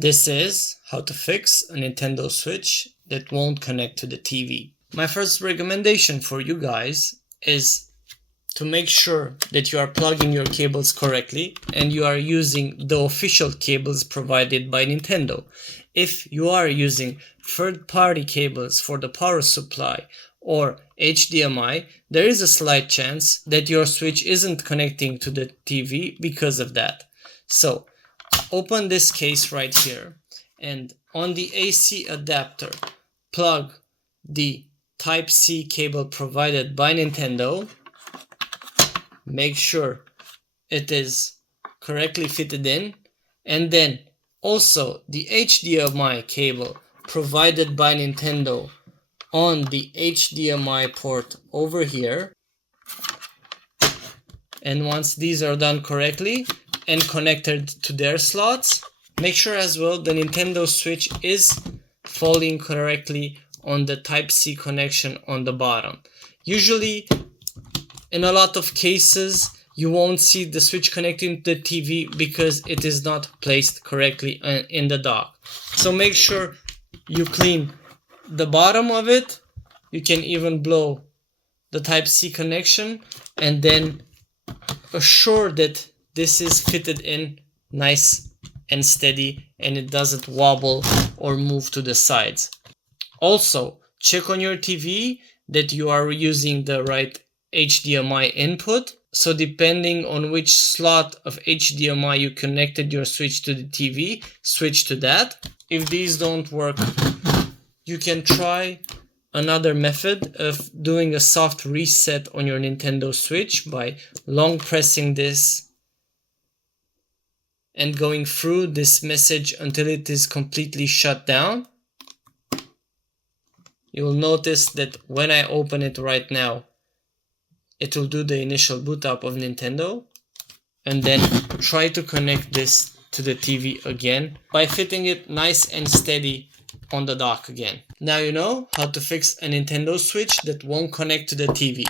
This is how to fix a Nintendo Switch that won't connect to the TV. My first recommendation for you guys is to make sure that you are plugging your cables correctly and you are using the official cables provided by Nintendo. If you are using third-party cables for the power supply or HDMI, there is a slight chance that your Switch isn't connecting to the TV because of that. So open this case right here, and on the AC adapter, plug the Type-C cable provided by Nintendo. Make sure it is correctly fitted in, and then also the HDMI cable provided by Nintendo on the HDMI port over here. And once these are done correctly and connected to their slots, make sure as well the Nintendo Switch is falling correctly on the Type-C connection on the bottom. Usually, in a lot of cases, you won't see the Switch connecting to the TV because it is not placed correctly in the dock. So make sure you clean the bottom of it. You can even blow the Type-C connection and then assure that this is fitted in nice and steady and it doesn't wobble or move to the sides. Also, check on your TV that you are using the right HDMI input. So depending on which slot of HDMI you connected your Switch to the TV, switch to that. If these don't work, you can try another method of doing a soft reset on your Nintendo Switch by long pressing this and going through this message until it is completely shut down. You'll notice that when I open it right now, it will do the initial boot up of Nintendo, and then try to connect this to the TV again by fitting it nice and steady on the dock again. Now you know how to fix a Nintendo Switch that won't connect to the TV.